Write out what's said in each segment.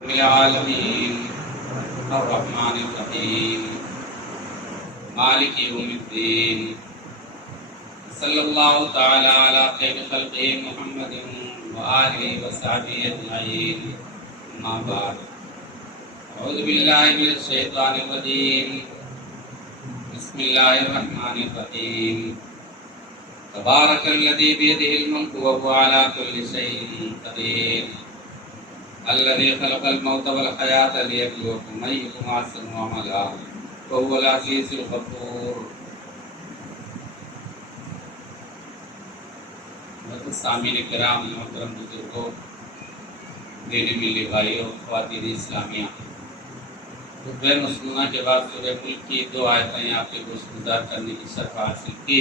العالمين الرحمن الرحيم مالك يوم الدين صلى الله تعالى على خير خلقه محمد وآله وصحبه أجمعين أما بعد أعوذ بالله من الشيطان الرجيم بسم الله الرحمن الرحيم تبارك الذي بيده الملك وهو على كل شيء قدير الذي خلق الموت والحياة ليبلوكم أيكم أحسن عملا وهو العزيز الغفور. سامعین کرام، محترم بزرگوں، دینی ملی بھائیوں، خواتین اسلامیہ، خطبہ مسنونہ کے بعد سورہ ملک کی 2 آیتیں آپ کے گوش گزار کرنے کی شرف حاصل کی.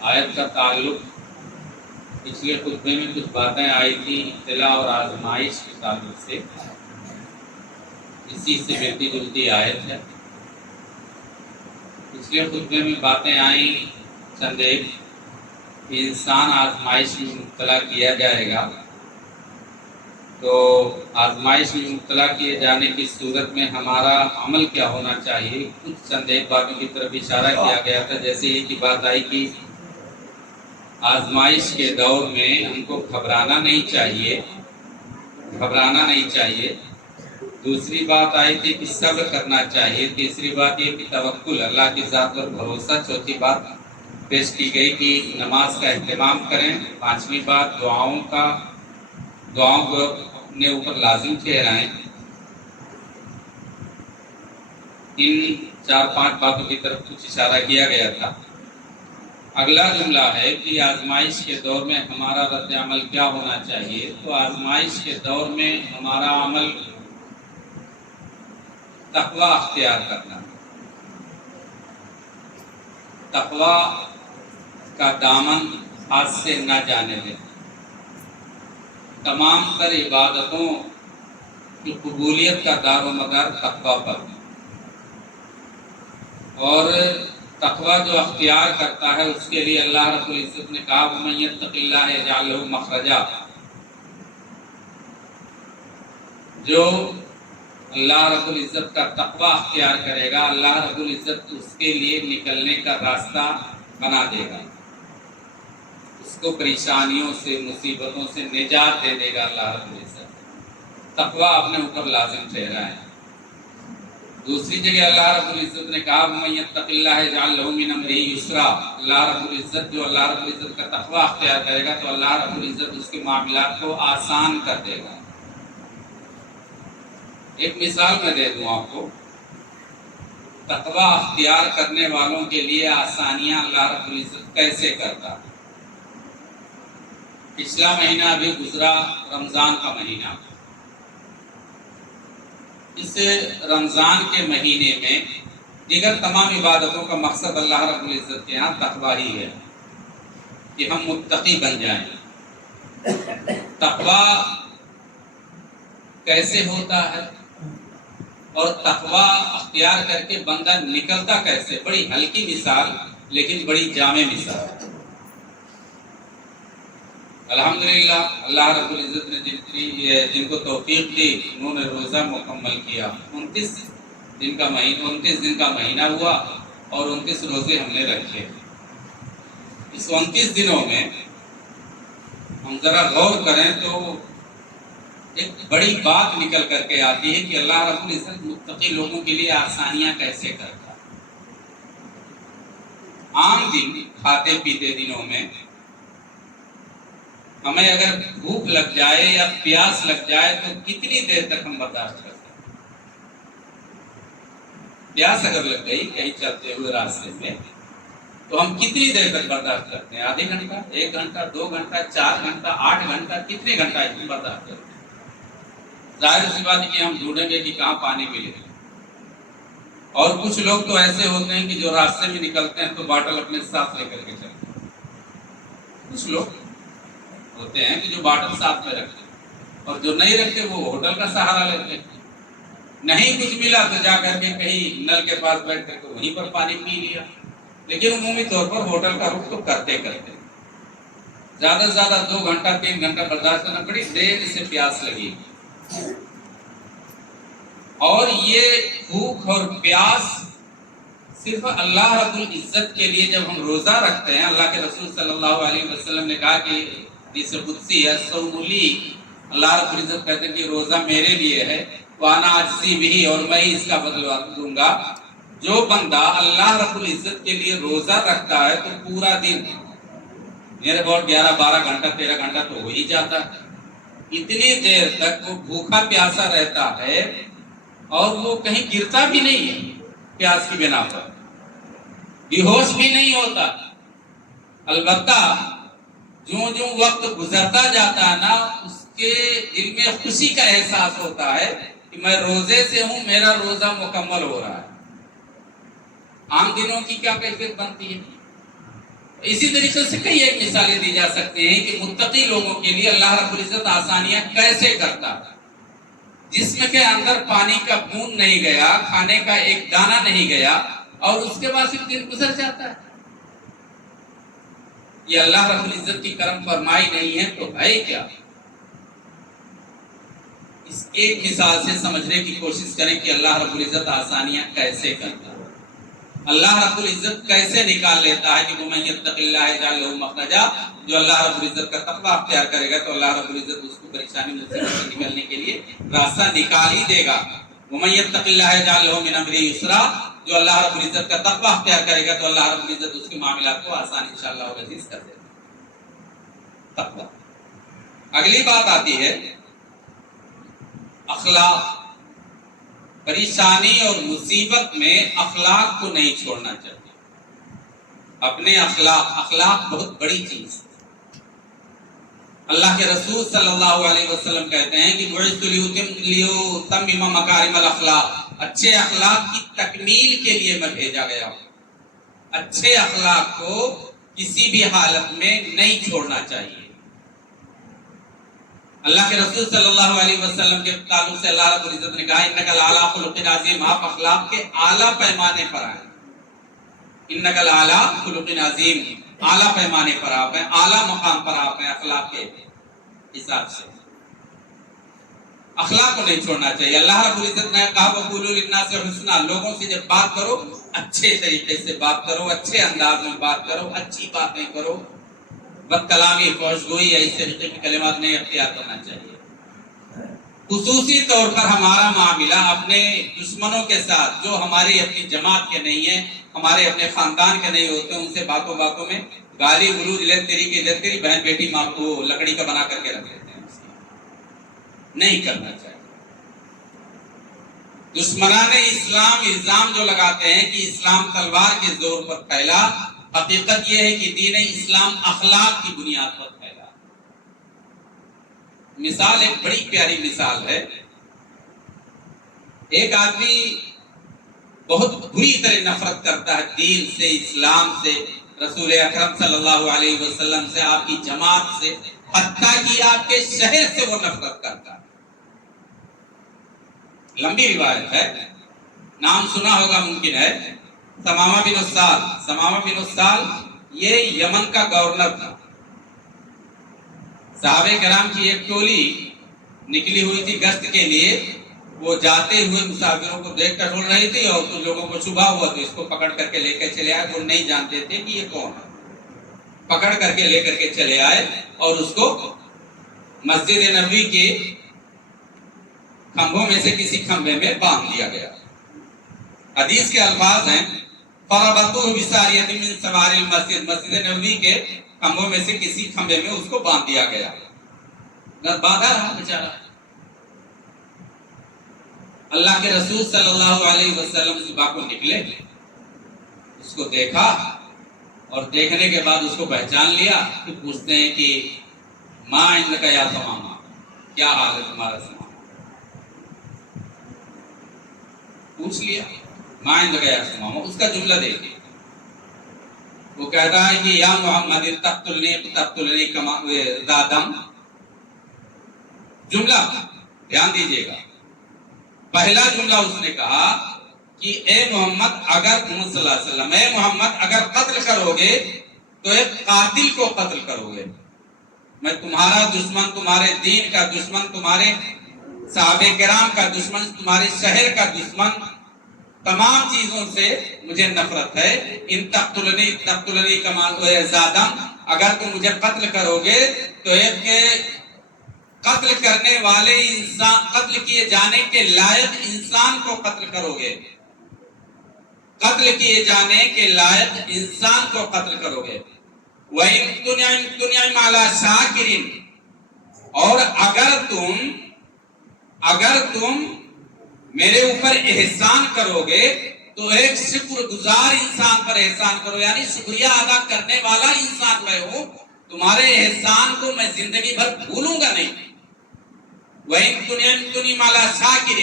آیت کا تعلق پچھلے خطبے میں کچھ باتیں آئی تھی ابتلا اور آزمائش کے تعلق سے، اسی سے ملتی جلتی آیت ہے. پچھلے خطبے میں باتیں آئیں چند ایک کہ انسان آزمائش میں مبتلا کیا جائے گا، تو آزمائش میں مبتلا کیے جانے کی صورت میں ہمارا عمل کیا ہونا چاہیے. کچھ چند ایک باتوں کی طرف اشارہ کیا گیا تھا، جیسے یہ کی بات آئی کہ آزمائش کے دور میں ہم کو گھبرانا نہیں چاہیے. دوسری بات آئی تھی کہ صبر کرنا چاہیے. تیسری بات یہ کہ توکل، اللہ کی ذات پر بھروسہ. چوتھی بات پیش کی گئی کہ نماز کا اہتمام کریں. 5ویں بات دعاؤں کو اپنے اوپر لازم ٹھہرائیں. ان 4-5 باتوں کی طرف کچھ اشارہ کیا گیا تھا. اگلا جملہ ہے کہ آزمائش کے دور میں ہمارا رد عمل کیا ہونا چاہیے. تو آزمائش کے دور میں ہمارا عمل تقوی اختیار کرنا، تقوی کا دامن ہاتھ سے نہ جانے دیں. تمام تر عبادتوں کی قبولیت کا دار و مدار تقوی پر، اور تقوی جو اختیار کرتا ہے اس کے لیے اللہ رب العزت نے کہا وَمَن يَتَّقِ اللَّهَ يَجْعَل لَّهُ مَخْرَجًا. جو اللہ رب العزت کا تقوی اختیار کرے گا، اللہ رب العزت اس کے لیے نکلنے کا راستہ بنا دے گا، اس کو پریشانیوں سے، مصیبتوں سے نجات دے دے گا. اللہ رب العزت تقوی اپنے اوپر لازم ٹھہرائے. دوسری جگہ اللہ رب العزت نے کہا وَمَن يَتَّقِ اللَّهَ يَجْعَل لَّهُ مِنْ أَمْرِهِ يُسْرًا. اللہ رب العزت جو اللہ رب العزت کا تقوی اختیار کرے گا تو اللہ رب العزت اس کے معاملات کو آسان کر دے گا. ایک مثال میں دے دوں آپ کو. تقوی اختیار کرنے والوں کے لیے آسانیاں اللہ رب العزت کیسے کرتا. پچھلا مہینہ ابھی گزرا رمضان کا مہینہ. اس رمضان کے مہینے میں دیگر تمام عبادتوں کا مقصد اللہ رب العزت کے ہاں تقوی ہی ہے کہ ہم متقی بن جائیں. تقوی کیسے ہوتا ہے اور تقوی اختیار کر کے بندہ نکلتا کیسے؟ بڑی ہلکی مثال لیکن بڑی جامع مثال. الحمدللہ اللہ رب العزت نے جن کو توفیق دی انہوں نے روزہ مکمل کیا. 29 دن کا مہینہ ہوا اور 29 روزے ہم نے رکھے. اس 29 دنوں میں ہم ذرا غور کریں تو ایک بڑی بات نکل کر کے آتی ہے کہ اللہ رب العزت متقی لوگوں کے لیے آسانیاں کیسے کرتا. عام دن کھاتے پیتے دنوں میں ہمیں اگر بھوک لگ جائے یا پیاس لگ جائے تو کتنی دیر تک ہم برداشت کر سکتے. پیاس اگر لگ گئی کہیں چلتے ہوئے راستے میں تو ہم کتنی دیر تک برداشت کرتے ہیں؟ آدھے گھنٹہ، 1 گھنٹہ، 2 گھنٹہ، 4 گھنٹہ، 8 گھنٹہ، کتنے گھنٹہ برداشت کرتے ہیں؟ ظاہر سی بات ہے کہ ہم ڈھونڈیں گے کہ کہاں پانی ملے. اور کچھ لوگ تو ایسے ہوتے ہیں کہ جو راستے میں نکلتے ہیں تو باٹل اپنے ساتھ لے کر کے چلتے ہیں. کچھ لوگ ہوتے ہیں کہ جو باٹل ساتھ میں رکھتے ہیں، اور جو نہیں رکھتے وہ ہوٹل کا سہارا لیتے ہیں. نہیں کچھ ملا تو جا کر کے کہیں نل کے پاس بیٹھ کر کے وہیں پر پانی پی لیا. لیکن عمومی طور پر ہوٹل کا رخ تو کرتے زیادہ سے زیادہ 2 گھنٹہ 3 گھنٹہ برداشت کرنا. بڑی دیر سے پیاس لگی اور یہ بھوک اور پیاس صرف اللہ رب العزت کے لیے جب ہم روزہ رکھتے ہیں، اللہ کے رسول صلی اللہ علیہ وسلم نے کہا کہ حدیث قدسی ہے، صوم لی، اللہ رب العزت کہتے ہیں کہ روزہ میرے لیے ہے، وانا اجزی بھی، اور میں اس کا بدلہ دوں گا۔ جو بندہ اللہ رب العزت کے لیے روزہ رکھتا ہے تو پورا دن، میرے بہت 11-12 گھنٹہ 13 گھنٹہ تو ہو ہی جاتا ہے، اتنی دیر تک وہ بھوکا پیاسا رہتا ہے اور وہ کہیں گرتا بھی نہیں ہے پیاس کی بنا پر، بے ہوش بھی نہیں ہوتا۔ البتہ جو جو وقت گزرتا جاتا ہے نا، اس کے دل میں خوشی کا احساس ہوتا ہے کہ میں روزے سے ہوں، میرا روزہ مکمل ہو رہا ہے۔ عام دنوں کی کیا کیفیت بنتی ہے؟ اسی طریقے سے کئی ایک مثالیں دی جا سکتے ہیں کہ متقی لوگوں کے لیے اللہ رب العزت آسانیاں کیسے کرتا ہے۔ جسم کے اندر پانی کا بوند نہیں گیا، کھانے کا ایک دانہ نہیں گیا، اور اس کے بعد پھر دن گزر جاتا ہے۔ یہ اللہ رب العزت کی کرم فرمائی نہیں ہے تو ہے کیا؟ اس ایک مثال سے سمجھنے کی کوشش کریں کہ اللہ رب العزت آسانیاں کیسے کرتا ہے، اللہ رب العزت کیسے نکال لیتا ہے کہ وَمَن يَتَّقِ اللَّهَ يَجْعَل لَّهُ مَخْرَجًا، جو اللہ رب العزت کا تقویٰ اختیار کرے گا تو اللہ رب العزت اس کو پریشانی مصیبت سے نکلنے کے لیے راستہ نکال ہی دے گا۔ وَمَن يَتَّقِ اللَّهَ يَجْعَل لَّهُ مِنْ أَمْرِهِ يُسْرًا، جو اللہ رب العزت کا تقویٰ اختیار کرے گا تو اللہ رب العزت اس کے معاملات کو آسان انشاءاللہ عزیز کر دے گا۔ تقویٰ۔ اگلی بات آتی ہے اخلاق۔ پریشانی اور مصیبت میں اخلاق کو نہیں چھوڑنا چاہیے، اپنے اخلاق بہت بڑی چیز ہے۔ اللہ کے رسول صلی اللہ علیہ وسلم کہتے ہیں کہ بعثت لیتمم مکارم الاخلاق، اچھے اخلاق کی تکمیل کے لیے میں بھیجا گیا ہوں۔ اچھے اخلاق کو کسی بھی حالت میں نہیں چھوڑنا چاہیے۔ اللہ کے رسول صلی اللہ علیہ وسلم کے تعلق سے اللہ رب العزت نے کہا انک لعلی خلق عظیم، آپ اخلاق کے اعلیٰ پیمانے پر آئے۔ انک لعلی خلق عظیم، اعلیٰ پیمانے پر آپ ہیں، اعلیٰ مقام پر آپ ہیں اخلاق کے حساب سے۔ اخلاق کو نہیں چھوڑنا چاہیے۔ اللہ رب العزت نے کہا وقولوا للناس حسنا، لوگوں سے جب بات کرو اچھے طریقے سے بات کرو، اچھے انداز میں بات کرو، اچھی باتیں کرو، بد کلامی، فحش گوئی یا اس طریقے کی کلمات نہیں اختیار کرنا چاہیے۔ خصوصی طور پر ہمارا معاملہ اپنے دشمنوں کے ساتھ جو ہماری اپنی جماعت کے نہیں ہیں، ہمارے اپنے خاندان کے نہیں ہوتے، ان سے باتوں باتوں میں گالی گلوج، لے تیری کی لے تیری، بہن بیٹی ماں کو لکڑی کا بنا کر کے رکھ دیتے ہیں، نہیں کرنا چاہیے۔ دشمنان اسلام الزام جو لگاتے ہیں کہ اسلام تلوار کے زور پر پھیلا، حقیقت یہ ہے کہ دین اسلام اخلاق کی بنیاد پر پھیلا۔ مثال ایک بڑی پیاری مثال ہے۔ ایک آدمی بہت بری طرح نفرت کرتا ہے دین سے، اسلام سے، رسول اکرم صلی اللہ علیہ وسلم سے، آپ کی جماعت سے، حتیٰ کہ آپ کے شہر سے وہ نفرت کرتا ہے۔ لمبی روایت ہے، نام سنا ہوگا ممکن ہے، ثمامہ بن اسال۔ ثمامہ بن اسال یہ یمن کا گورنر تھا۔ صحابہ کرام کی ایک ٹولی نکلی ہوئی تھی گشت کے لیے، وہ جاتے ہوئے مسافروں کو دیکھ کر ڈھول رہی تھی، اور کچھ لوگوں کو شبہ ہوا تو اس کو پکڑ کر کے لے کے چلے آئے۔ وہ نہیں جانتے تھے کہ یہ کون ہے، پکڑ کر کے لے کر کے چلے آئے اور اس کو مسجد نبوی کے کھمبوں میں سے کسی کھمبے میں باندھ دیا گیا۔ حدیث کے الفاظ ہیں فربطوہ بساریۃ من سوار المسجد، مسجد نبوی کے کھمبوں میں سے کسی کھمبے میں اس کو باندھ دیا گیا۔ باندھا رہا بیچارہ۔ اللہ کے رسول صلی اللہ علیہ وسلم صبح کو نکلے، اس کو دیکھا، اور دیکھنے کے بعد اس کو پہچان لیا۔ پھر پوچھتے ہیں کہ ماں عندک یا ثمامہ، کیا حال ہے تمہارا ثمامہ؟ پوچھ لیا ماں عندک یا ثمامہ، اس کا جملہ دیکھیں۔ وہ کہتا ہے کہ یا محمد تقتلنی کما ذا دم۔ جملہ دھیان دیجیے گا، پہلا جملہ اس نے کہا کہ اے محمد اگر صلی اللہ علیہ وسلم، اے محمد اگر قتل کرو گے تو ایک قاتل کو قتل کرو گے، میں تمہارا دشمن، تمہارے دین کا دشمن، تمہارے صحابہ کرام کا دشمن، تمہارے شہر کا دشمن، تمام چیزوں سے مجھے نفرت ہے. ان تقتلنی کما زادم، اگر تم مجھے قتل کرو گے تو ایک قتل کرنے والے انسان، قتل کیے جانے کے لائق انسان کو قتل کرو گے، قتل کیے جانے کے لائق انسان کو قتل کرو گے. وَإِن تُنْعِمْ عَلَىٰ شَاكِرٍ، اور اگر تم میرے اوپر احسان کرو گے تو ایک شکر گزار انسان پر احسان کرو، یعنی شکریہ ادا کرنے والا انسان میں ہوں، تمہارے احسان کو میں زندگی بھر بھولوں گا نہیں. وَإِن تُنْعِمْ عَلَىٰ شَاكِرٍ،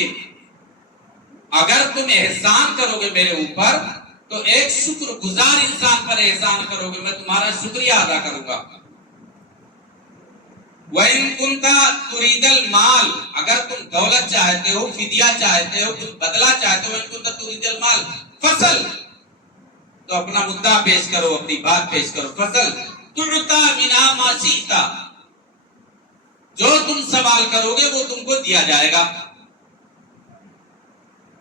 اگر تم احسان کرو گے میرے اوپر تو ایک شکر گزار انسان پر احسان کرو گے، میں تمہارا شکریہ ادا کروں گا. وَإِن كُنْتَ تُرِيدُ الْمَالَ، اگر تم دولت چاہتے ہو، فدیہ چاہتے ہو، کچھ بدلہ چاہتے ہو، وَإِن كُنْتَ تُرِيدُ الْمَالَ فَصَل، تو اپنا مدعا پیش کرو، اپنی بات پیش کرو. فصل تُعْطَى مِنْهَا مَا شِئْتَ، جو تم سوال کرو گے وہ تم کو دیا جائے گا.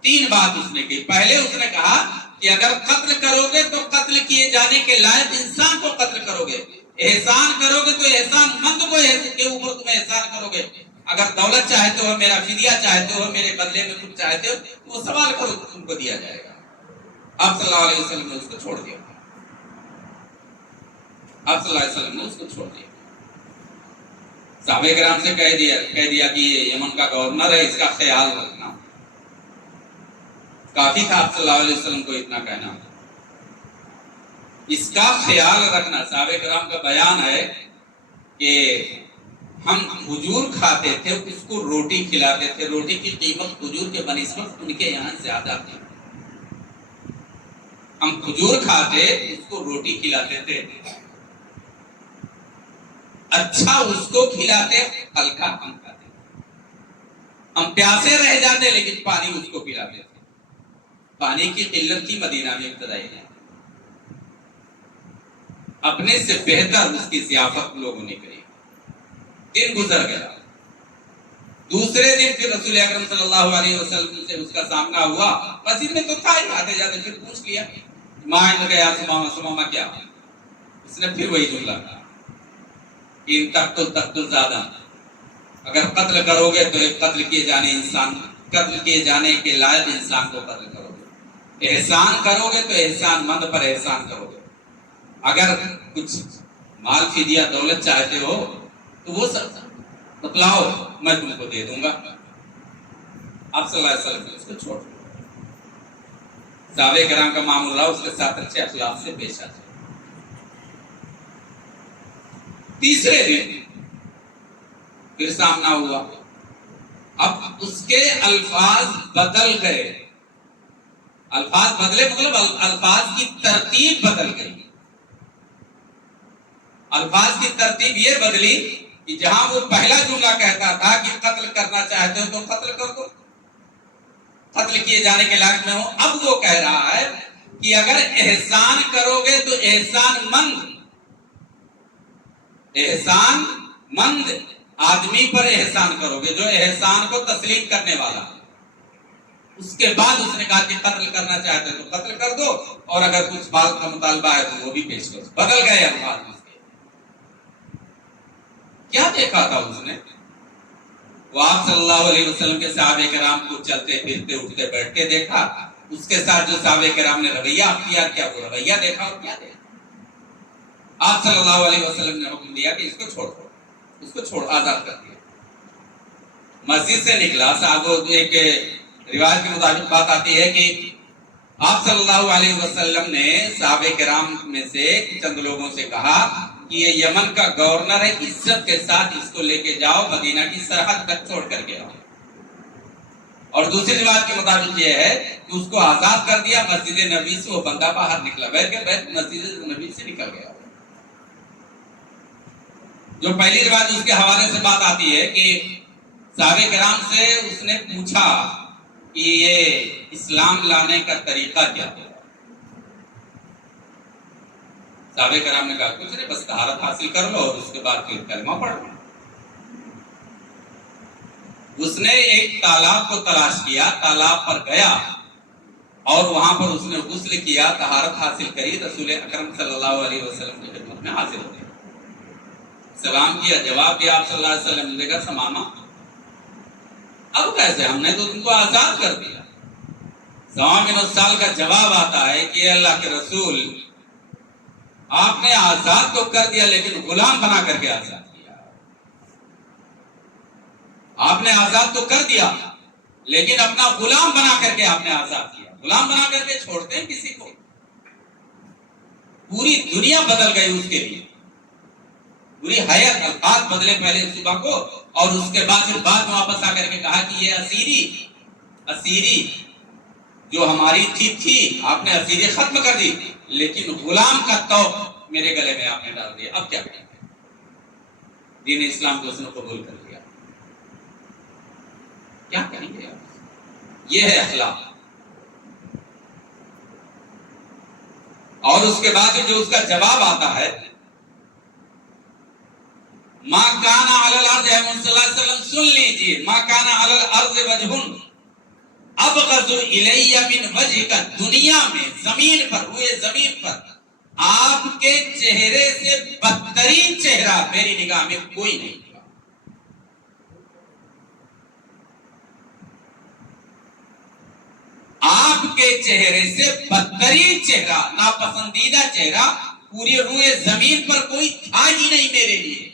3 بات اس نے کی. پہلے اس نے کہا کہ اگر قتل کرو گے تو قتل کیے جانے کے لائق انسان کو قتل کرو گے، احسان کرو گے تو احسان مند کو کے اوپر تم احسان کرو گے. اگر دولت چاہتے ہو، میرا فدیہ چاہتے ہو، میرے بدلے میں کچھ چاہتے ہو، تو وہ سوال کرو تو تم کو دیا جائے گا. آپ صلی اللہ علیہ وسلم نے اس کو چھوڑ دیا. آپ صلی اللہ علیہ وسلم نے اس کو چھوڑ دیا. صحابہ کرام سے کہہ دیا کہ یہ یمن کا گورنر ہے، اس کا خیال رکھنا. کافی تھا آپ صلی اللہ علیہ وسلم کو اتنا کہنا، اس کا خیال رکھنا. صحابہ کرام کا بیان ہے کہ ہم کھجور کھاتے تھے، اس کو روٹی کھلاتے تھے. روٹی کی قیمت کھجور کے بنسبت ان کے یہاں زیادہ تھی. ہم کھجور کھاتے، اس کو روٹی کھلاتے تھے. اچھا اس کو کھلاتے، ہلکا ہم کھاتے. ہم پیاسے رہ جاتے لیکن پانی اس کو پلاتے تھے. پانی کی قلت تھی مدینہ میں ابتدائی ہے. اپنے سے بہتر اس کی ضیافت لوگوں نے کری. دن گزر گیا. دوسرے دن پھر رسول اکرم صلی اللہ علیہ وسلم سے اس کا سامنا ہوا. مسجد میں تو تھا ہی، آتے جاتے پھر پوچھ لیا ماں گیا سماما کیا. اس نے پھر وہی جملہ کہا، ان تقتل زیادہ، اگر قتل کرو گے تو ایک قتل کیے جانے کے لائق انسان کو قتل کرو گے. احسان کرو گے تو احسان مند پر احسان کرو گے. اگر کچھ مال فدیہ دولت چاہتے ہو تو وہ سب بتلاؤ، میں تم کو دے دوں گا. آپ صلی اللہ علیہ وسلم نے اس کو چھوڑ دیا. صحابہ کرام کا معاملہ رہا، اس کے ساتھ اچھے اخلاق سے پیش آتے. تیسرے دن پھر سامنا ہوا. اب اس کے الفاظ بدل گئے. الفاظ بدلے مطلب الفاظ کی ترتیب بدل گئی. الفاظ کی ترتیب یہ بدلی کہ جہاں وہ پہلا جملہ کہتا تھا کہ قتل کرنا چاہتے ہو تو قتل کر دو، قتل کیے جانے کے لائق میں ہو، اب وہ کہہ رہا ہے کہ اگر احسان کرو گے تو احسان مند آدمی پر احسان کرو گے، جو احسان کو تسلیم کرنے والا. اس کے بعد اس نے کہا کہ قتل کرنا چاہتے تو قتل کر دو، اور اگر کچھ بات کا مطالبہ ہے تو وہ بھی پیش کرو. بدل گئے الفاظ. کیا دیکھا تھا اس نے؟ وہ آپ صلی اللہ علیہ وسلم کے صحابہ کرام کو چلتے پھرتے اٹھتے بیٹھتے دیکھا. اس کے ساتھ جو صحابہ کرام نے رویہ اختیار کیا وہ رویہ دیکھا. اور کیا دیکھا؟ آپ صلی اللہ علیہ وسلم نے حکم دیا کہ اس کو چھوڑ آزاد کر دیا. مسجد سے نکلا. صاحب ایک روایت کے مطابق بات آتی ہے کہ آپ صلی اللہ علیہ وسلم نے صحابہ کرام میں سے چند لوگوں سے کہا کہ یہ یمن کا گورنر ہے، عزت کے ساتھ اس کو لے کے جاؤ، مدینہ کی سرحد تک چھوڑ کر کے آؤ. اور دوسری روایت کے مطابق یہ ہے کہ اس کو آزاد کر دیا. مسجد نبی سے وہ بندہ باہر نکلا، بیٹھ مسجد نبی سے نکل گیا. جو پہلی روایت اس کے حوالے سے بات آتی ہے کہ صحابہ کرام سے اس نے پوچھا کہ یہ اسلام لانے کا طریقہ کیا ہے. صحابہ کرام نے کہا کچھ نہیں، بس طہارت حاصل کر لو اور اس کے بعد پھر کلمہ پڑھ لو. اس نے ایک تالاب کو تلاش کیا، تالاب پر گیا اور وہاں پر اس نے غسل کیا، طہارت حاصل کری، رسول اکرم صلی اللہ علیہ وسلم کی خدمت میں حاضر ہو گئے، سلام کیا، جواب دیا آپ صلی اللہ علیہ وسلم نے کہا سماما اب کیسے، ہم نے تو تم کو آزاد کر دیا۔ 9 سال کا جواب آتا ہے کہ اللہ کے رسول آپ نے آزاد تو کر دیا لیکن غلام بنا کر کے آزاد کیا۔ آپ نے آزاد تو کر دیا لیکن اپنا غلام بنا کر کے آپ نے آزاد کیا۔ غلام بنا کر کے چھوڑتے ہیں کسی کو؟ پوری دنیا بدل گئی اس کے لیے، پوری حیات، الفاظ بدلے پہلے صبح کو، اور اس کے بعد پھر بعد میں واپس آ کر کے کہا کہ یہ اسیری جو ہماری تھی آپ نے اسیری ختم کر دی، لیکن غلام کا توق میرے گلے میں آپ نے ڈال دیا، اب کیا کریں گے؟ دین اسلام کو اس نے قبول کر لیا، کیا کریں گے آپ؟ یہ ہے اخلاق۔ اور اس کے بعد جو اس کا جواب آتا ہے، ما کان علی الارض، صلی اللہ علیہ وسلم سن لیجیے، ما کان علی الارض وجہ ابغض الی من وجہک، دنیا میں زمین پر، ہوئے زمین پر آپ کے چہرے سے بدترین چہرہ میری نگاہ میں کوئی نہیں تھا۔ آپ کے چہرے سے بدترین چہرہ، ناپسندیدہ چہرہ پوری روئے زمین پر کوئی تھا ہی نہیں میرے لیے۔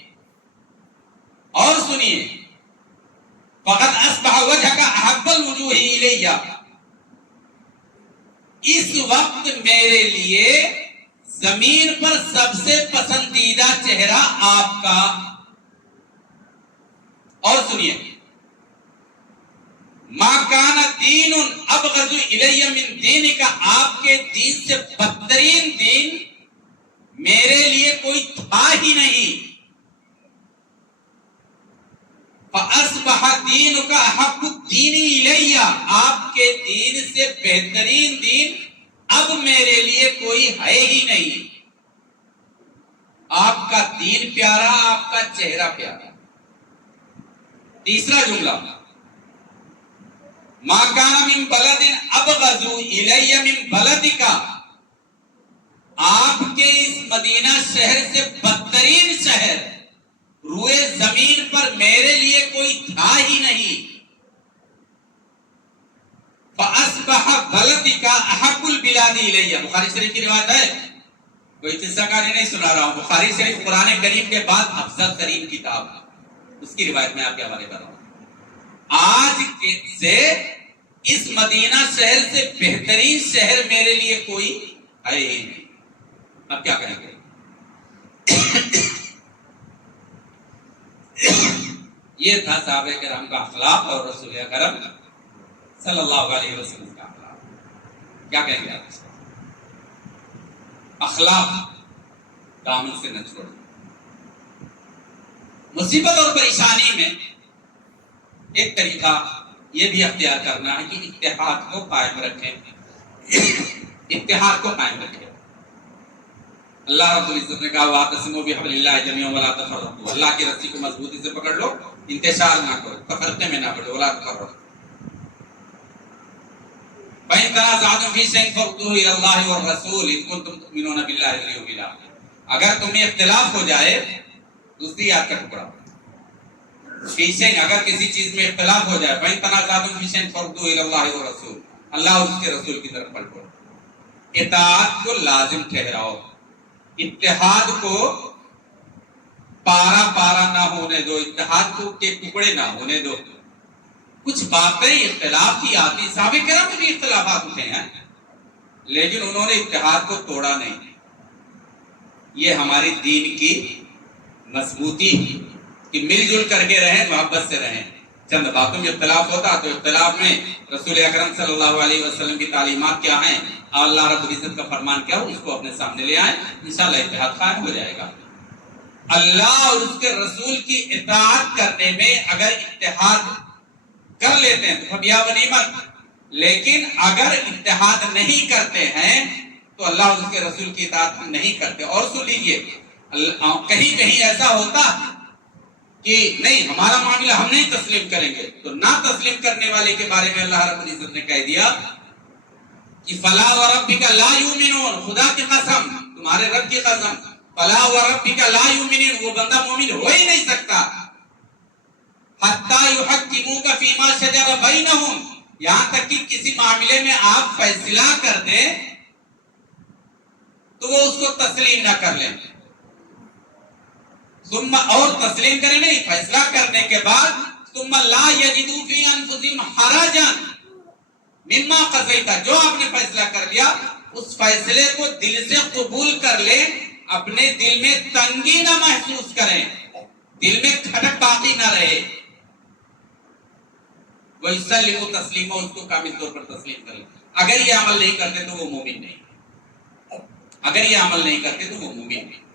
اور سنیے، فقد اصبح وجهك احب الوجوه الیہ، اس وقت میرے لیے زمین پر سب سے پسندیدہ چہرہ آپ کا۔ اور سنیے، ما کان دین ابغض الی من دینک، آپ کے دین سے بدترین دین میرے لیے کوئی تھا ہی نہیں۔ فَأَصْبَحَ دِينُكَ أَحَبُّ الدِّينِ إِلَيَّ، آپ کے دین سے بہترین دین اب میرے لیے کوئی ہے ہی نہیں۔ آپ کا دین پیارا، آپ کا چہرہ پیارا۔ تیسرا جملہ، مَا كَانَ مِن بَلَدٍ أَبْغَضُ إِلَيَّ مِن بَلَدِكَ، آپ کے اس مدینہ شہر سے بدترین شہر روئے زمین پر میرے لیے کوئی تھا ہی نہیں۔ فَأَصْبَحَ بَلَدِكَ أَحَبُّ الْبِلَادِ إِلَيَّ، بخاری شریف کی روایت ہے، کوئی قصہ کہانی نہیں سنا رہا ہوں، بخاری شریف قرآن کریم کے بعد افضل ترین کتاب، اس کی روایت میں آپ کے حوالے کر رہا ہوں۔ آج سے اس مدینہ شہر سے بہترین شہر میرے لیے کوئی ہے ہی نہیں، اب کیا کریں گے؟ یہ تھا صحابہ کرام کا اخلاق اور رسول اکرم صلی اللہ علیہ وسلم کا اخلاق۔ کیا کہیں گے آپ اس کو؟ اخلاق دامن سے نہ چھوڑیں۔ مصیبت اور پریشانی میں ایک طریقہ یہ بھی اختیار کرنا ہے کہ اتحاد کو قائم رکھیں، اتحاد کو قائم رکھیں۔ اللہ رب العزت نے کہا وَاعْتَصِمُوا بِحَبْلِ اللَّهِ جَمِيعًا وَلَا تَفَرَّقُوا، اللہ کی رسی کو مضبوطی سے پکڑ لو، انتشار نہ کرو، تفرقے میں نہ بڑھو، وَلَا تَفَرَّقُوا۔ فَإِن تَنَازَعْتُمْ فِي شَيْءٍ فَرُدُّوهُ إِلَى اللَّهِ وَالرَّسُولِ إِن كُنتُمْ تُؤْمِنُونَ بِاللَّهِ وَالْيَوْمِ الْآخِرِ، اگر تمہیں اختلاف ہو جائے، دوسری آیت کا ٹکڑا، فی شیء، اگر کسی چیز میں اختلاف ہو جائے، فَإِن تَنَازَعْتُمْ فِي شَيْءٍ فَرُدُّوهُ إِلَى اللَّهِ وَالرَّسُولِ، اللہ اور اس کے رسول کی طرف پلٹو، اطاعت کو لازم ٹھہراؤ، اتحاد کو پارا پارا نہ ہونے دو، اتحاد کو کے ٹکڑے نہ ہونے دو۔ کچھ باتیں اختلاف کی آتی، صحابہ کرام میں بھی اختلافات اٹھے ہیں لیکن انہوں نے اتحاد کو توڑا نہیں۔ یہ ہماری دین کی مضبوطی کہ مل جل کر کے رہیں، محبت سے رہیں۔ چند باتوں میں اختلاف ہوتا تو اختلاف میں رسول اکرم صلی اللہ علیہ وسلم کی تعلیمات کیا ہیں، اللہ رب العزت کا فرمان کیا ہو، اس کو اپنے سامنے لے آئیں، انشاءاللہ اتحاد قائم ہو جائے گا۔ اللہ اور اس کے رسول کی اطاعت کرنے میں اگر اتحاد کر لیتے ہیں تو فبیہا و نعمت، لیکن اگر اتحاد نہیں کرتے ہیں تو اللہ اور اس کے رسول کی اطاعت ہم نہیں کرتے۔ اور سن لیجیے، کہیں کہیں ایسا ہوتا کہ نہیں ہمارا معاملہ ہم نہیں تسلیم کریں گے، تو نہ تسلیم کرنے والے کے بارے میں اللہ رب العزت نے کہہ دیا کہ فلا وربک لا یؤمنون، خدا کی قسم، تمہارے رب کی قسم، فلا وربک لا یؤمنون، وہ بندہ مومن ہو ہی نہیں سکتا حتی یحکموک فیما شجر بینہم، یہاں تک کہ کسی معاملے میں آپ فیصلہ کر دیں تو وہ اس کو تسلیم نہ کر لیں، ثم اور تسلیم کریں نہیں، فیصلہ کرنے کے بعد ثم لا یجدوا فی انفسہم حرجا مما قضیت، جو آپ نے فیصلہ کر لیا اس فیصلے کو دل سے قبول کر لیں، اپنے دل میں تنگی نہ محسوس کریں، دل میں کھٹک باقی نہ رہے، وَيُسَلِّمُوا تَسْلِيمًا، اس کو کامل طور پر تسلیم کر لیں۔ اگر یہ عمل نہیں کرتے تو وہ مومن نہیں، اگر یہ عمل نہیں کرتے تو وہ مومن نہیں۔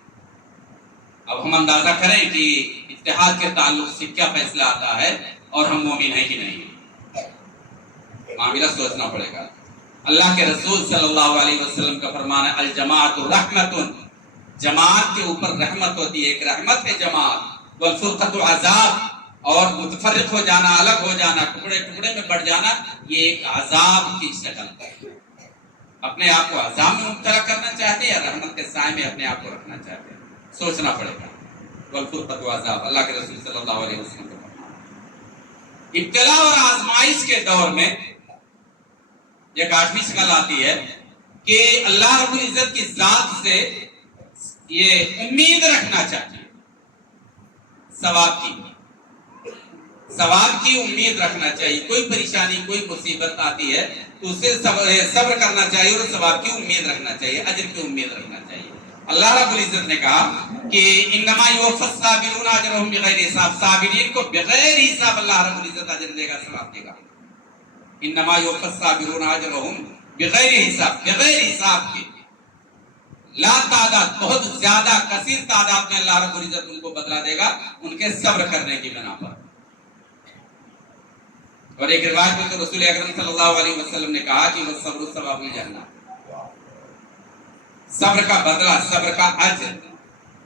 اب ہم اندازہ کریں کہ اتحاد کے تعلق سے کیا فیصلہ آتا ہے اور ہم مومن ہیں کہ نہیں، معاملہ سوچنا پڑے گا۔ اللہ کے رسول صلی اللہ علیہ وسلم کا فرمان ہے الجماعت رحمت، جماعت کے اوپر رحمت ہوتی ہے، ایک رحمت ہے جماعت، والفرقۃ عذاب، اور متفرق ہو جانا، الگ ہو جانا، ٹکڑے ٹکڑے میں بڑھ جانا، یہ ایک عذاب کی شکل ہے۔ اپنے آپ کو عذاب میں مبتلا کرنا چاہتے ہیں یا رحمت کے سائے میں اپنے آپ کو رکھنا چاہتے ہیں، سوچنا پڑے گا۔ والفرقۃ عذاب، اللہ کے رسول صلی اللہ علیہ وسلم کا فرمان۔ ابتلا اور آزمائش کے دور میں ایک آٹھویں شکل آتی ہے کہ اللہ رب العزت کی ذات سے یہ امید رکھنا چاہیے، ثواب کی امید رکھنا چاہیے۔ کوئی پریشانی، کوئی مصیبت آتی ہے تو اسے صبر کرنا چاہیے اور ثواب کی امید رکھنا چاہیے، اجر کی امید رکھنا چاہیے۔ اللہ رب العزت نے کہا کہ انما یوفی الصابرون اجرهم بغیر حساب، صابرین کو بغیر حساب اللہ رب العزت اجر دے گا، ثواب دے گا۔ انما یوفی الصابرون اجرهم بغیر حساب، بغیر حساب کے، لا تعداد، بہت زیادہ کثیر تعداد میں اللہ رب العزت ان کو بدلہ دے گا ان کے صبر کرنے کی بنا پر۔ اور ایک روایت میں تو رسول اکرم صلی اللہ علیہ وسلم نے کہا کہ والصبر ثواب الجنہ، صبر کا بدلہ، صبر کا اجر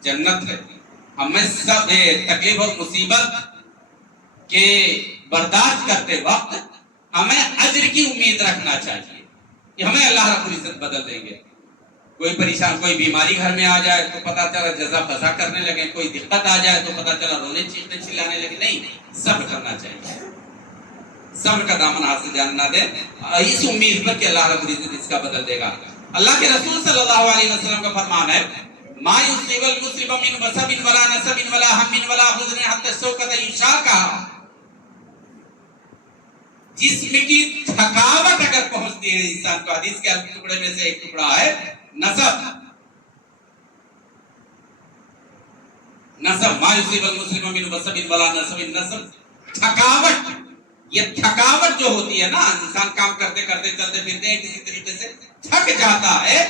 جنت ہے۔ ہمیں سب تکلیف اور مصیبت کے برداشت کرتے وقت ہمیں اجر کی امید رکھنا چاہیے کہ ہمیں اللہ رب العزت بدل دیں گے۔ کوئی پریشان، کوئی بیماری گھر میں آ جائے تو پتہ چلا جزا فضا کرنے لگے، کوئی دقت آ جائے تو پتہ چلا رونے چیخنے چلانے لگے، نہیں، صبر کرنا چاہیے، صبر کا دامن ہاتھ سے جانے نہ دے، اس امید پر کہ اللہ رب العزت اس کا بدل دے گا۔ اللہ کے رسول صلی اللہ علیہ وسلم کا فرمان ہے ما یصیب المسلم من وصب ولا نصب ولا ہم ولا حزن حتى الشوکۃ یشاقہ، جسم کی تھکاوٹ اگر پہنچتی ہے انسان کو، حدیث کے ٹکڑے میں سے ایک ٹکڑا ہے نصب، ما یصیب المسلم من وصب ولا نصب، نصب تھکاوٹ، یہ تھکاوٹ جو ہوتی ہے نا، انسان کام کرتے کرتے چلتے پھرتے ہیں کسی طریقے سے تھک جاتا ہے،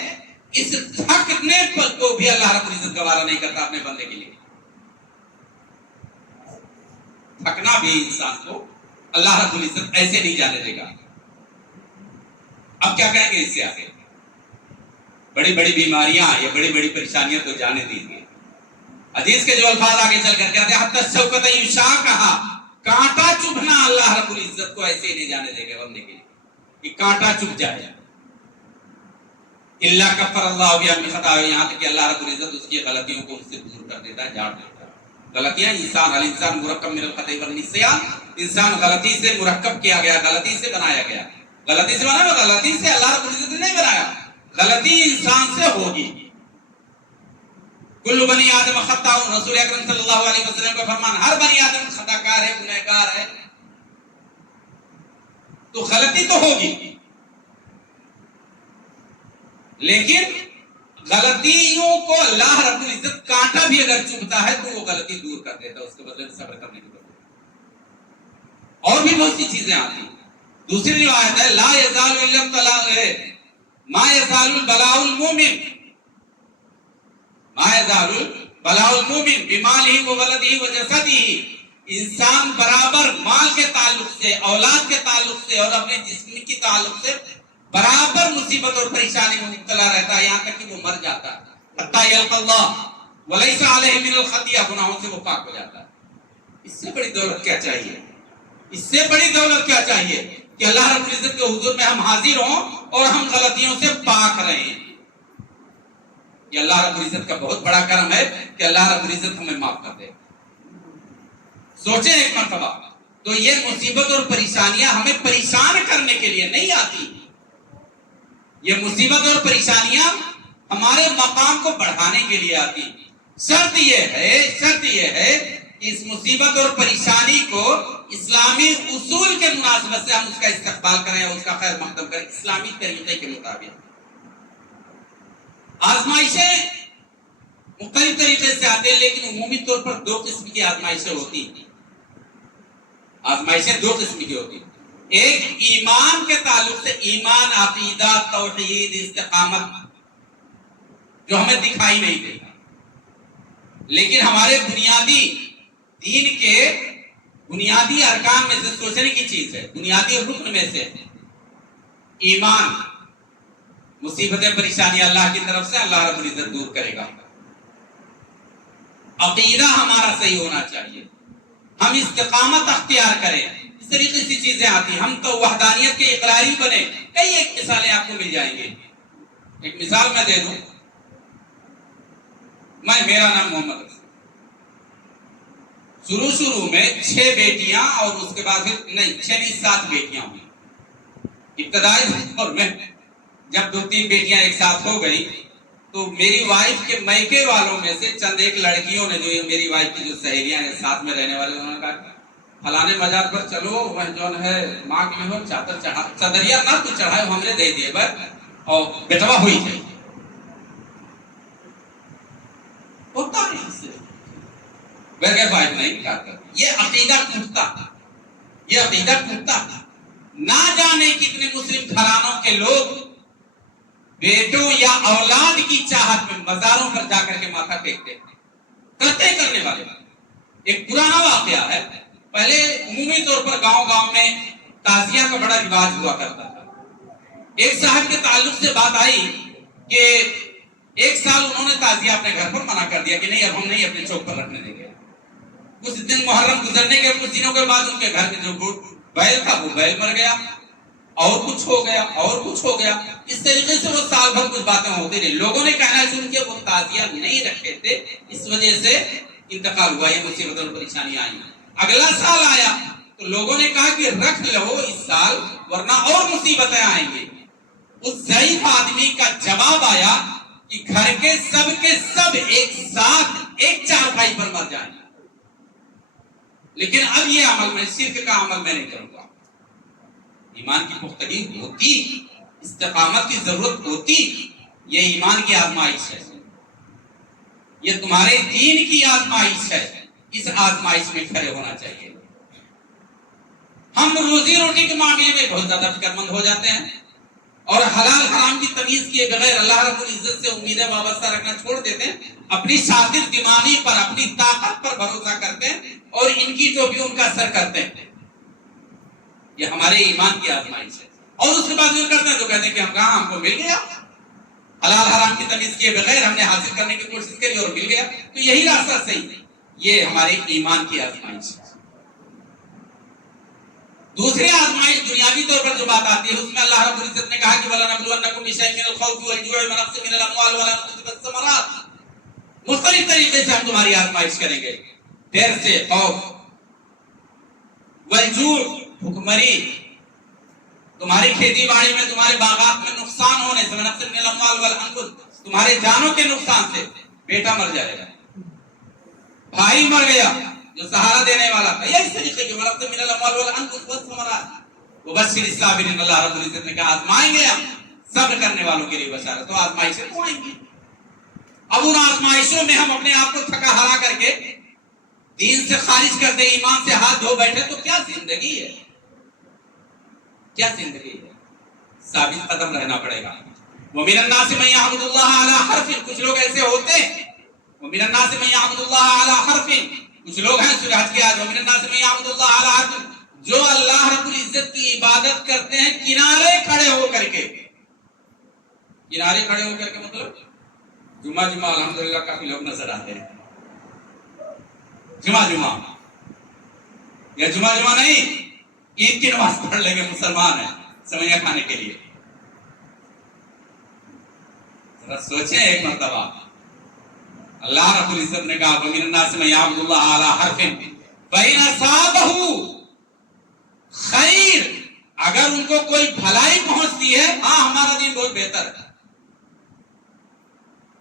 اس تھکنے کو بھی اللہ رب العزت گوارا نہیں کرتا اپنے بندے کے لیے۔ تھکنا بھی انسان کو اللہ رب العزت ایسے نہیں جانے دے گا۔ اب کیا کہیں گے اس سے آگے؟ بڑی بڑی بیماریاں یا بڑی بڑی پریشانیاں تو جانے دیجیے، حدیث کے جو الفاظ آگے چل کر کہتے ہیں حتی الشوکۃ یشاقہ، کانٹا چبھنا اللہ رب العزت کو ایسے ہی نہیں جانے دے گا بندے کے لیے کہ کانٹا چبھ جائے۔ اللہ کفر اللہ بہا من خطایا، یہاں تک کہ اللہ رب العزت اس کی غلطیوں کو اس سے دور کر دیتا ہے، جھاڑ دیتا ہے۔ غلطیاں الانسان مرکب من الخطأ والنسیان، انسان غلطی سے مرکب کیا گیا، غلطی سے بنایا گیا، غلطی سے بنایا، غلطی سے اللہ رب العزت نے نہیں بنایا، غلطی انسان سے ہوگی۔ کل بنی آدم خطاء، رسول اکرم صلی اللہ علیہ وسلم کا فرمان، ہر بنی آدم خطا کار ہے، گنہگار ہے، تو غلطی تو ہوگی، لیکن غلطیوں کو اللہ رب العزت کانٹا بھی اگر چبھتا ہے تو وہ غلطی دور کر دیتا ہے، اس کے بدلے میں صبر کرنے کی ضرورت ہے۔ اور بھی بہت سی چیزیں آتی ہیں۔ دوسری روایت ہے لا یزال الا ابتلاء ما یزال البلاء المؤمن، ما یزال البلاء المؤمن بمالہ وولدہ وجسدہ، انسان برابر مال کے تعلق سے، اولاد کے تعلق سے اور اپنے جسم کی تعلق سے برابر مصیبت اور پریشانی میں مبتلا رہتا ہے، یہاں تک کہ وہ مر جاتا ہے، حتی یلقی اللہ ولیس علیہ من الخطیہ، گناہوں سے وہ پاک ہو جاتا ہے۔ اس سے بڑی دولت کیا چاہیے؟ اس سے بڑی دولت کیا چاہیے کہ اللہ رب العزت کے حضور میں ہم حاضر ہوں اور ہم غلطیوں سے پاک رہیں. یہ اللہ رب العزت کا بہت بڑا کرم ہے کہ اللہ رب العزت ہمیں معاف کر دے. سوچیں ایک مرتبہ. تو یہ مصیبت اور پریشانیاں ہمیں پریشان کرنے کے لیے نہیں آتی. یہ مصیبت اور پریشانیاں ہمارے مقام کو بڑھانے کے لیے آتی. شرط یہ ہے کہ اس مصیبت اور پریشانی کو اسلامی اصول کے مناسبت سے ہم اس کا استقبال کریں اور اس کا خیر مقدم کریں اسلامی طریقے کے مطابق. آزمائشیں مختلف طریقے سے آتے ہیں لیکن عمومی طور پر دو قسم کی آزمائشیں ہوتی ہیں. آزمائشیں دو قسم کی ہوتی ہیں. ایک ایمان کے تعلق سے، ایمان، عقیدہ، توحید، استقامت، جو ہمیں دکھائی نہیں دیتا لیکن ہمارے بنیادی دین کے بنیادی ارکان میں سے سوچنے کی چیز ہے، بنیادی رکن میں سے ایمان. مصیبتیں پریشانیاں اللہ کی طرف سے اللہ رب العزت دور کرے گا. عقیدہ ہمارا صحیح ہونا چاہیے، ہم استقامت اختیار کریں. اس طریقے سے چیزیں آتی ہیں. ہم تو وحدانیت کے اقراری بنے. کئی ایک مثالیں آپ کو مل جائیں گے. ایک مثال میں دے دوں. میرا نام محمد رسول. شروع میں 6 بیٹیاں اور اس کے بعد 7 بیٹیاں ہوئی. ابتدائی دور میں جب 2-3 بیٹیاں ایک ساتھ ہو گئی تو میری وائف کے میکے والوں میں سے چند ایک لڑکیوں نے، جو میری وائف کی جو سہیلیاں ہیں ساتھ میں رہنے والے، انہوں نے کہا فلانے مزار پر چلو، وہ جو ہے ماں کی ہو چادر چڑھا، چادریا نہ تو چڑھائے ہم نے دے دیے بس اور بیٹوا ہوئی جائے. ہوتا ہے اس سے بغیر فائد نہیں کرتا. یہ عقیدہ ٹوٹتا. نہ جانے کتنے مسلم گھرانوں کے لوگ بیٹوں یا اولاد کی چاہت میں مزاروں پر جا کر کے ماتھا ٹیکتے کرنے والے. ایک پرانا واقعہ ہے. پہلے عمومی طور پر گاؤں میں تعزیہ کا بڑا رواج ہوا کرتا تھا. ایک صاحب کے تعلق سے بات آئی کہ ایک سال انہوں نے تعزیہ اپنے گھر پر منع کر دیا کہ نہیں، اب ہم نہیں اپنے چوک پر رکھنے دیں گے. کچھ دن محرم گزرنے کے کچھ دنوں کے بعد ان کے گھر میں جو بیل تھا وہ بیل مر گیا، اور کچھ ہو گیا. اس طریقے سے وہ سال بھر کچھ باتیں ہوتی رہی. لوگوں نے کہنا شروع کیا وہ تعزیہ نہیں رکھے تھے، اس وجہ سے انتقال ہوا، یہ مصیبت اور پریشانی آئی. اگلا سال آیا تو لوگوں نے کہا کہ رکھ لو اس سال ورنہ اور مصیبتیں آئیں گی. اس ضعیف آدمی کا جواب آیا کہ گھر کے سب ایک ساتھ ایک چارپائی پر مر جائیں، لیکن اب یہ عمل میں شرک کا عمل میں نہیں کروں گا. ایمان کی پختگی ہوتی، استقامت کی ضرورت ہوتی. یہ ایمان کی آزمائش ہے، یہ تمہارے دین کی آزمائش ہے. اس آزمائش میں کھڑے ہونا چاہیے. ہم روزی روٹی کے معاملے میں بہت زیادہ فکر مند ہو جاتے ہیں اور حلال حرام کی تمیز کیے بغیر اللہ رب العزت سے امیدیں وابستہ رکھنا چھوڑ دیتے ہیں. اپنی شاطر دماغی پر، اپنی طاقت پر بھروسہ کرتے ہیں اور ان کی جو بھی ان کا اثر کرتے ہیں. یہ ہمارے ایمان کی آزمائش ہے. اور اس کے بعد جو کرتے ہیں تو کہتے ہیں کہ ہم کو مل گیا، حلال حرام کی تمیز کیے بغیر ہم نے حاصل کرنے کی کوشش کری اور مل گیا، تو یہی راستہ صحیح ہے. یہ ہمارے ایمان کی آزمائش ہے. دوسری آزمائش دنیاوی طور پر جو بات آتی ہے اس میں اللہ رب العزت نے کہا کہ وَلَنَبْلُوَنَّكُمْ بِشَيْءٍ مِنَ الْخَوْفِ وَالْجُوعِ وَنَقْصٍ مِنَ الْأَمْوَالِ وَالْأَنفُسِ وَالثَّمَرَاتِ. مختلف طریقے سے ہم تمہاری آزمائش کریں گے. ڈر سے خوف، والجوع بھوکمری، تمہاری کھیتی باڑی میں، تمہارے باغات میں نقصان ہونے سے، وَنَقْصٍ مِنَ الْأَمْوَالِ وَالْأَنفُسِ، تمہارے جانوں کے نقصان سے. بیٹا مر جائے گا، بھائی مر گیا جو سہارا دینے والا تھا. یہ اس طریقے کے وَنَقْصٍ مِنَ الْأَمْوَالِ وَالْأَنفُسِ وَالثَّمَرَاتِ. وَبَشِّرِ الصَّابِرِينَ. اللہ رب العزت نے کہا آزمائیں گے ہم، صبر کرنے والوں کے لیے بشارت. تو آزمائشیں تو آئیں گی. اب ان آزمائشوں میں ہم اپنے آپ کو تھکا ہرا کر کے دین سے خارج کر دیں، ایمان سے ہاتھ دھو بیٹھے تو کیا زندگی ہے؟ کیا زندگی ہے؟ ثابت قدم رہنا پڑے گا. وَمِنَ النَّاسِ مَن يَعْبُدُ اللَّهَ عَلَى حَرْفٍ. کچھ لوگ ایسے ہوتے ہیں. وَمِنَ النَّاسِ مَن يَعْبُدُ اللَّهَ عَلَى حَرْفٍ. کچھ لوگ ہیں سورہ حج کی آیت وَمِنَ النَّاسِ مَن يَعْبُدُ اللَّهَ عَلَى حَرْفٍ، جو اللہ رب العزت کی عبادت کرتے ہیں کنارے کھڑے ہو کر کے. کنارے کھڑے ہو کر کے مطلب جمعہ الحمدللہ کافی لوگ نظر آتے ہیں. جمعہ یا جمعہ نہیں عید کی نماز پڑھ لیں گے مسلمان ہیں سویاں کھانے کے لیے؟ ذرا سوچیں ایک مرتبہ. اللہ رب العزت نے کہا وَمِنَ النَّاسِ مَن يَعْبُدُ اللَّهَ عَلَى حَرْفٍ فَإِنْ أَصَابَهُ خیر، اگر ان کو کوئی بھلائی پہنچتی ہے، ہاں ہمارا دین بہت بہتر ہے.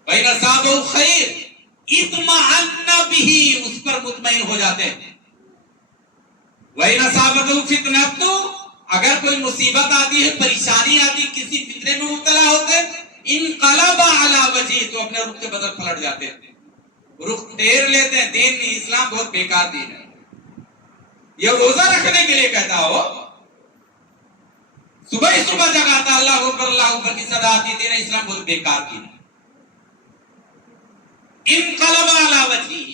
فَإِنْ أَصَابَهُ خیر اطمأن بِهِ، اس پر مطمئن ہو جاتے ہیں. وَإِنْ أَصَابَتْهُ فِتْنَةٌ، اگر کوئی مصیبت آتی ہے، پریشانی آتی، کسی فتنے میں مبتلا ہوتے، انقلب علی وجہہ، تو اپنے رخ سے بدل پلٹ جاتے ہیں، رخ پھیر لیتے ہیں. دین نہیں، اسلام بہت بیکار دین ہے. یہ روزہ رکھنے کے لیے کہتا ہو، صبح ہی صبح جگاتا اللہ اکبر کی صدا آتی، تیرا اسلام بہت بیکار دین ہے. انقلب علی وجہہ،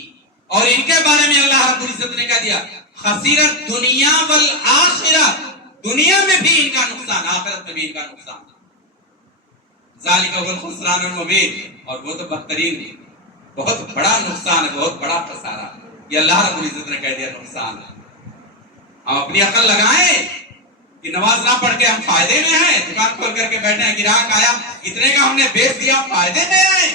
اور ان کے بارے میں اللہ رب العزت نے کہہ دیا خسرت دنیا والآخرہ، دنیا میں بھی ان کا نقصان، آخرت میں بھی ان کا نقصان. ذالک هو الخسران المبین، اور وہ تو بدترین بہت بڑا نقصان ہے، بہت بڑا خسارہ. یہ اللہ رب العزت نے کہہ دیا نقصان ہے. ہم اپنی عقل لگائیں کہ نماز نہ پڑھ کے ہم فائدے میں ہیں، دکان کھول کر کے بیٹھے ہیں، گراہک آیا اتنے کا ہم نے بیچ دیا، فائدے میں ہیں.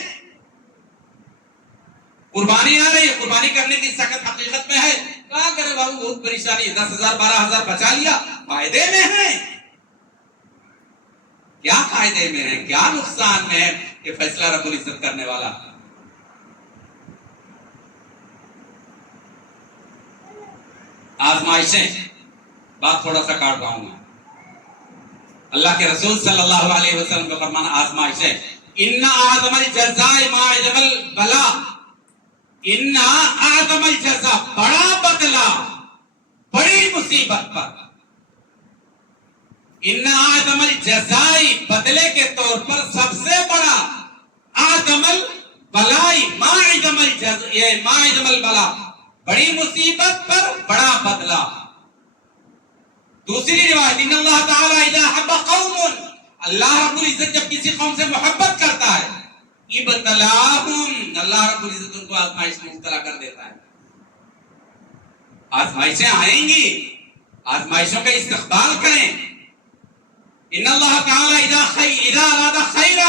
قربانی آ رہی ہے، قربانی کرنے کی سخت حقیقت میں ہے، کیا کرے بابو بہت پریشانی، 10,000 12,000 بچا لیا، فائدے میں ہیں. کیا فائدے میں ہیں، کیا نقصان میں ہے، کہ فیصلہ رب العزت کرنے والا. آزمائشیں، بات تھوڑا سا کاٹ رہا ہوں میں. اللہ کے رسول صلی اللہ علیہ وسلم کا فرمانا آزمائشیں، ان اعظم الجزاء ما اعظم البلاء، ان اعظم الجزاء، بڑا بدلہ بڑی مصیبت پر، ان اعظم الجزاء، بدلے کے طور پر سب سے بڑا، اعظم البلاء ما اعظم الجزاء ما اعظم البلاء، بڑی مصیبت پر بڑا بدلہ. دوسری روایت ان اللہ تعالی اذا حب قوم، اللہ رب العزت جب کسی قوم سے محبت کرتا ہے، ابتلاہم، اللہ رب العزت ان کو آزمائش میں مبتلا کر دیتا ہے. آزمائشیں آئیں گی، آزمائشوں کا استقبال کریں. ان اللہ تعالی اذا اراد خیرا،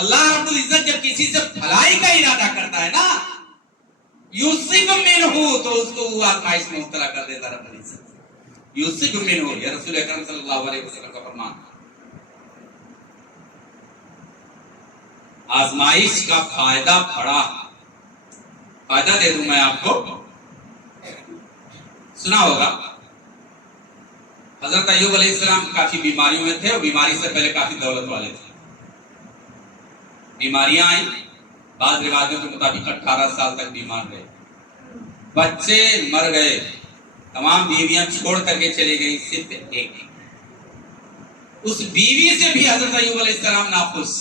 اللہ رب العزت جب کسی سے بھلائی کا ارادہ کرتا ہے نا، یوسف منہ، تو اس کو وہ آزمائش میں مبتلا کر دیتا رب العزت. یوسف منہ، یا رسول اکرم صلی اللہ علیہ وسلم کا فرمان. آزمائش کا فائدہ بڑا. فائدہ دے دوں میں آپ کو، سنا ہوگا حضرت ایوب علیہ السلام کافی بیماریوں میں تھے، اور بیماری سے پہلے کافی دولت والے تھے. بیماریاں آئیں، بعض روایتوں کے مطابق 18 سال تک بیمار رہے، بچے مر گئے، تمام بیویاں چھوڑ کر کے چلی گئی، صرف ایک. اس بیوی سے بھی حضرت ایوب علیہ السلام ناخوش.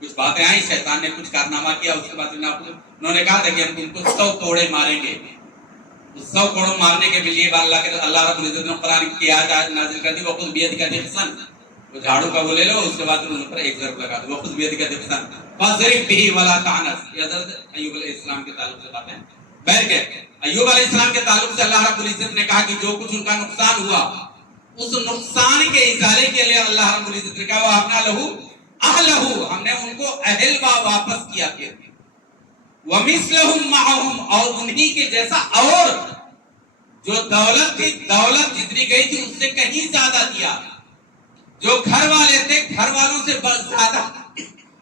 کچھ باتیں آئیں، شیطان نے کچھ کارنامہ کیا، اس کے بعد ناخوش. انہوں نے کہا تھا کہ ہم تم کو 100 کوڑے ماریں گے. اس 100 کوڑوں مارنے کے لیے اللہ رب العزت نے قرآن کی آیات نازل کر دی، وَخُذْ بِيَدِكَ ضِغْثًا، وہ جھاڑو کا وہ لے لو، اس کے بعد انہوں پر ایک ضرب لگا دو، وَخُذْ بِيَدِكَ ضِغْثًا فَاضْرِب بِهِ وَلَا تَحْنَثْ. یہ حضرت ایوب علیہ السلام کے تعلق سے باتیں. بہر کے ایوب علیہ السلام کے تعلق سے اللہ رب العزت نے کہا کہ جو کچھ ان کا نقصان ہوا، اس نقصان کے ازالے کے لیے اللہ رب العزت نے کہا وَهَبْنَا لَهُ أَهْلَهُ، ہم نے ان کو اہل واپس کیا پھر. وَمِثْلَهُمْ مَعَهُمْ، اور انہی کے جیسا، اور جو دولت تھی، دولت جتنی گئی تھی اس سے کہیں زیادہ دیا. جو گھر والے تھے، گھر والوں سے زیادہ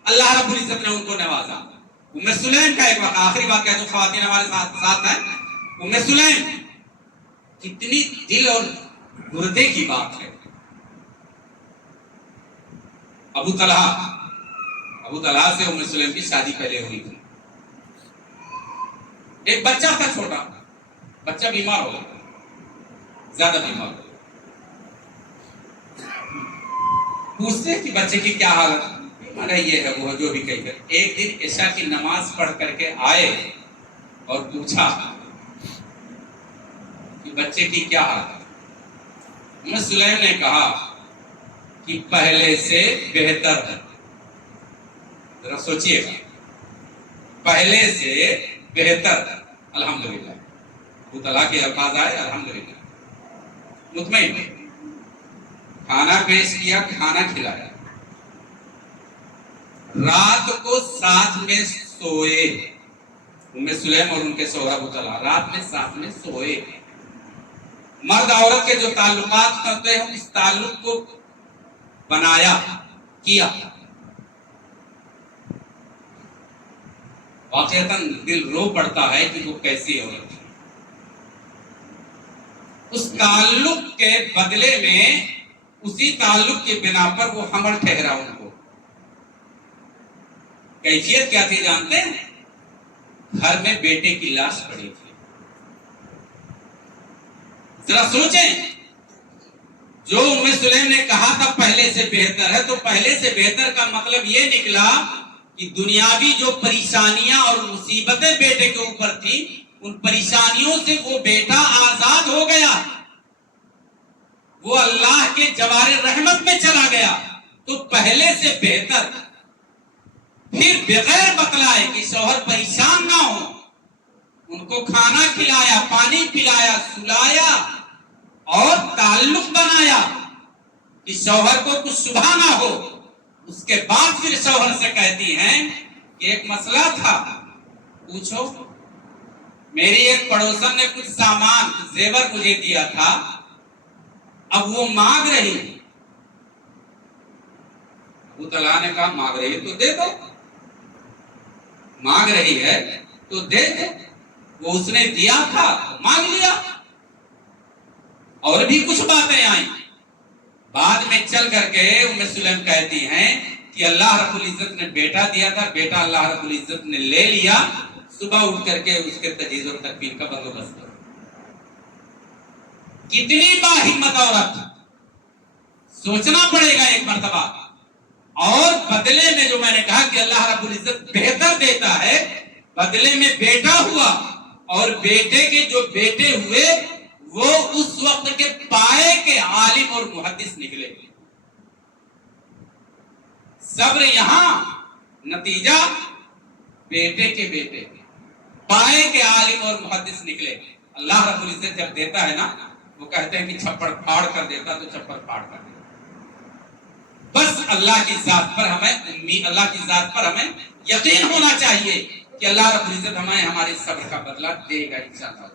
اللہ رب العزت نے ان کو نوازا. ام سلیم کا ایک واقعہ، آخری بات کہہ دوں، خواتین ہمارے ساتھ ہیں. ام سلیم، کتنی دل اور گردے کی بات ہے. ابو طلحہ سے ام سلیم کی شادی پہلے ہوئی تھی. ایک بچہ تھا، چھوٹا بچہ بیمار ہو گیا، زیادہ بیمار ہو گیا. پوچھتے کہ بچے کی کیا حالت، ارے یہ ہے وہ جو بھی کہی کر. ایک دن عشاء کی نماز پڑھ کر کے آئے اور پوچھا کہ بچے کی کیا حالت. ام سلیم نے کہا کہ پہلے سے بہتر ہے. ذرا سوچئے گا، پہلے سے بہتر، الحمدللہ. وہ طلا کے الفاظ آئے الحمدللہ، مطمئن، کھانا پیش کیا، کھانا کھلایا، رات کو ساتھ میں سوئے، ام سلیم اور ان کے شوہر ابو طلحہ رات میں ساتھ میں سوئے۔ مرد عورت کے جو تعلقات کرتے ہیں اس تعلق کو بنایا، کیا۔ واقعتاً دل رو پڑتا ہے کہ وہ کیسی عورت ہے۔ اس تعلق کے بدلے میں، اسی تعلق کی بنا پر وہ حمل ٹھہرا ان کو۔ کیفیت کیا تھی جانتے ہیں؟ گھر میں بیٹے کی لاش پڑی تھی۔ ذرا سوچیں، جو ام سلیم نے کہا تھا پہلے سے بہتر ہے، تو پہلے سے بہتر کا مطلب یہ نکلا کہ دنیاوی جو پریشانیاں اور مصیبتیں بیٹے کے اوپر تھی، ان پریشانیوں سے وہ بیٹا آزاد ہو گیا، وہ اللہ کے جوار رحمت میں چلا گیا۔ تو پہلے سے بہتر، پھر بغیر بتلائے کہ شوہر پریشان نہ ہو، ان کو کھانا کھلایا، پانی پلایا، سلایا اور تعلق بنایا کہ شوہر کو کچھ شبہ نہ ہو۔ اس کے بعد پھر شوہر سے کہتی ہیں کہ ایک مسئلہ تھا، پوچھو۔ میری ایک پڑوسن نے کچھ سامان، زیور مجھے دیا تھا، اب وہ مانگ رہی۔ ابو طلحہ نے کہا مانگ رہی ہے تو دے دو، مانگ رہی ہے تو دے دو، وہ اس نے دیا تھا مانگ لیا۔ اور بھی کچھ باتیں آئیں، بعد میں چل کر کے ام سلیم کہتی ہیں کہ اللہ رب العزت نے بیٹا دیا تھا، بیٹا اللہ رب العزت نے لے لیا، صبح اٹھ کر کے اس کے تجہیز اور تکفین کا بندوبست کرو۔ کتنی باہمت عورت، سوچنا پڑے گا ایک مرتبہ۔ اور بدلے میں جو میں نے کہا کہ اللہ رب العزت بہتر دیتا ہے، بدلے میں بیٹا ہوا، اور بیٹے کے جو بیٹے ہوئے وہ اس وقت کے پائے کے عالم اور محدث نکلے۔ صبر یہاں، نتیجہ بیٹے کے بیٹے، پائے کے عالم اور محدث نکلے۔ اللہ رب العزت جب دیتا ہے نا، وہ کہتے ہیں کہ چھپڑ پھاڑ کر دیتا تو چھپڑ پھاڑ کر دیتا۔ بس اللہ کی ذات پر ہمیں اللہ کی ذات پر ہمیں یقین ہونا چاہیے کہ اللہ رب العزت ہمیں ہمارے صبر کا بدلہ دے گا انشاءاللہ۔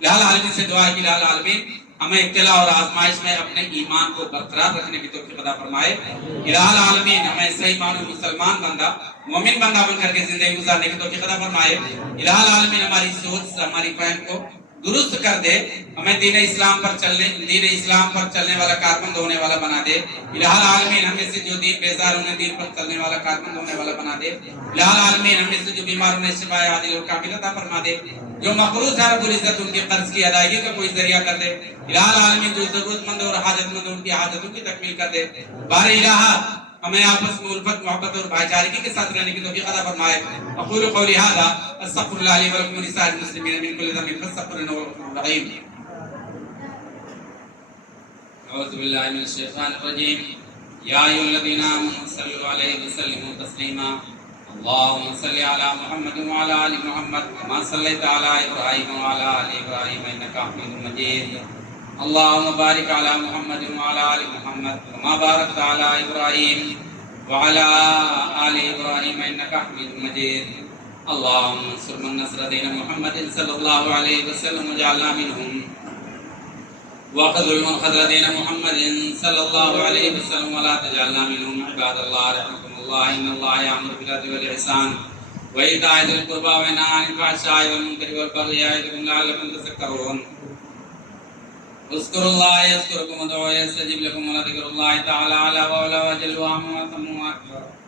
الہ العالمین سے دعا ہے کہ الہ العالمین ہمیں ابتلا اور آزمائش میں اپنے ایمان کو برقرار رکھنے کی توفیق عطا فرمائے۔ الہ العالمین ہمیں صحیح معنوں میں مسلمان بندہ، مومن بندہ بن کر کے زندگی گزارنے کی توفیق عطا فرمائے۔ الہ العالمین ہماری سوچ، ہماری فہم کو درست کر دے، ہمیں دین اسلام پر چلنے والا کاربند ہونے والا بنا دے۔ الہ العالمین ہمیں سے جو دین بیزار انہیں دین پر چلنے والا کاربند ہونے والا بنا دے۔ الہ العالمین ہمیں سے جو بیمار انہیں شفا عاجل اور کامل عطا فرما دے۔ جو مقروض ہے رب العزت ان کے قرض کی ادائیگی کا کوئی ذریعہ کر دے۔ الہ العالمین جو ضرورت مند اور حاجت مند ان کی حاجتوں کی تکمیل کر دے۔ بار الہ ہمیں آپس میں الفت، محبت اور بھائی چارگی کے ساتھ رہنے کی توفیق عطا فرمائے۔ اقول قولی ھذا استغفر اللہ لی ولکم ولسائر المسلمین من کل ذنب فاستغفروہ انہ هو الغفور الرحیم۔ اعوذ باللہ من الشیطان الرجیم۔ یا ایھا الذین آمنوا صلوا علیہ وسلموا تسلیما۔ اللهم صل على محمد وعلى آل محمد كما صليت على إبراهيم وعلى آل إبراهيم إنك حميد مجيد۔ اللهم بارك على محمد وعلى آل محمد كما باركت على إبراهيم وعلى آل إبراهيم إنك حميد مجيد۔ اللهم انصر من نصر دين محمد صلى الله عليه وسلم واجعلنا منهم، واخذل من خذل دين محمد صلى الله عليه وسلم ولا تجعلنا منهم۔ عباد الله رحمكم الله، ان الله يأمر بالعدل والإحسان وإيتاء ذي القربى وينهى عن الفحشاء والمنكر والبغي يعظكم لعلكم تذكرون۔ اذكروا الله يذكركم وادعوه يستجب لكم ولذكر الله تعالى أعلى وأولى وأجل وأعظم وأتم وأكبر۔